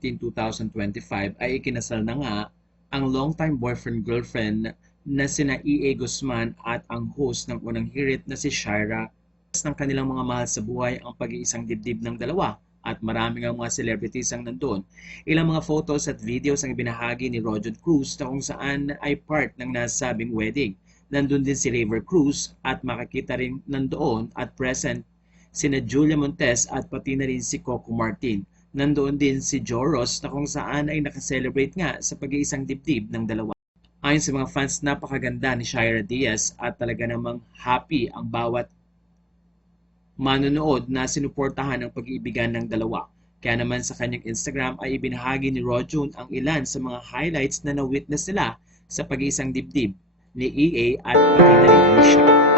14, 2025 ay ikinasal na nga ang longtime boyfriend-girlfriend na sina E.A. Guzman at ang host ng unang hirit na si Shira. Ng kanilang mga mahal sa buhay ang pag-iisang dibdib ng dalawa at maraming ang mga celebrities ang nandun. Ilang mga photos at videos ang ibinahagi ni Rojon Cruz na kung saan ay part ng nasabing wedding. Nandun din si River Cruz at makikita rin nandoon at present sina Julia Montes at pati na rin si Coco Martin. Nandoon din si Joros na kung saan ay nakaselebrate nga sa pag-iisang dibdib ng dalawa. Ayon sa mga fans, napakaganda ni Shira Diaz at talaga namang happy ang bawat manonood na sinuportahan ang pag-iibigan ng dalawa. Kaya naman sa kanyang Instagram ay ibinahagi ni Rojon ang ilan sa mga highlights na na-witness nila sa pag-iisang dibdib ni EA at pati na rin ni Shira.